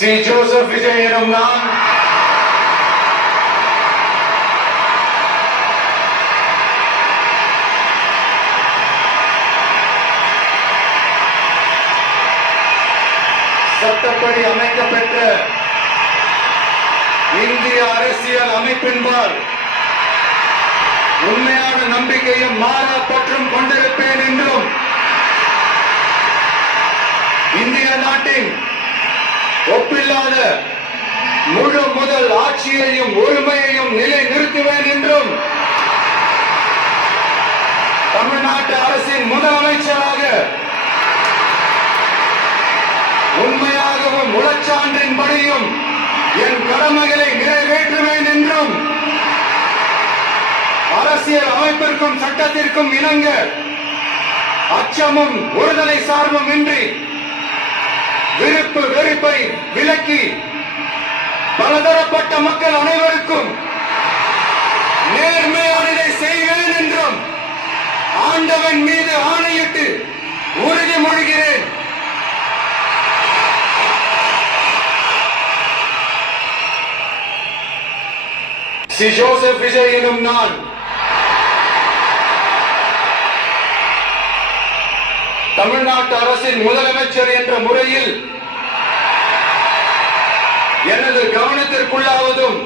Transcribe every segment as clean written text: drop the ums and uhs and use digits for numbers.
Sri Joseph Vijay எனும் நான் சட்டப்படி அமைக்கப்பெற்ற இந்திய அரசியல் அமைப்பின்பால் உண்மையான நம்பிக்கையும் மாறா பற்றும் கொண்டிருப்பேன் என்றும் இந்திய நாட்டின் ஒப்பில்லாத முழு முதல் ஆட்சியையும் ஒருமையையும் நிலை நிறுத்துவேன் என்றும் தமிழ்நாட்டு அரசின் முதலமைச்சராக உண்மையாகவும் உளச்சான்றின்படியும் என் கடமைகளை நிறைவேற்றுவேன் என்றும் அரசியல் அமைப்பிற்கும் சட்டத்திற்கும் இணங்க அச்சமும் ஒருதலை சார்பும் இன்றி விருப்பு வெறுப்பை விலக்கி பலதரப்பட்ட மக்கள் அனைவருக்கும் நேர்மையானதை செய்வேன் என்றும் ஆண்டவன் மீது ஆணையிட்டு உறுதிமொழிகிறேன். ஸ்ரீ ஜோசப் விஜய் எனும் நான் தமிழ்நாட்டு அரசின் முதலமைச்சர் என்ற முறையில் எனது கவனத்திற்குள்ளாவதும்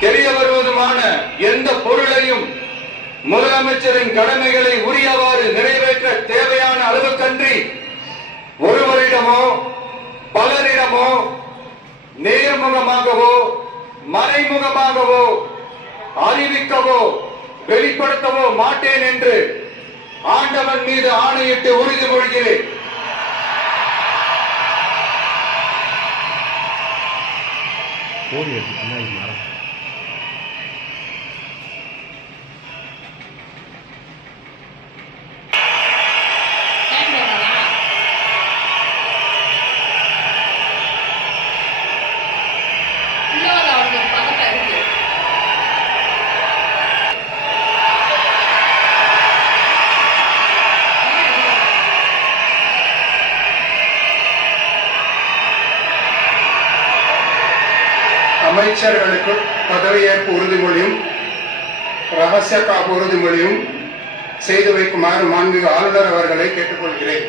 தெரிய வருவதுமான எந்த பொருளையும் முதலமைச்சரின் கடமைகளை உரியவாறு நிறைவேற்ற தேவையான அளவுக்கன்றி ஒருவரிடமோ பலரிடமோ நேர்முகமாகவோ மறைமுகமாகவோ அறிவிக்கவோ வெளிப்படுத்தவோ மாட்டேன் என்று ஆண்டவன் மீது ஆணையிட்டு உறுதிமொழிகிறேன். அமைச்சர்களுக்கு பதவியேற்பு உறுதிமொழியும் ரகசிய காப்பு உறுதிமொழியும் செய்து வைக்குமாறு மாண்புமிகு ஆளுநர் அவர்களை கேட்டுக்கொள்கிறேன்.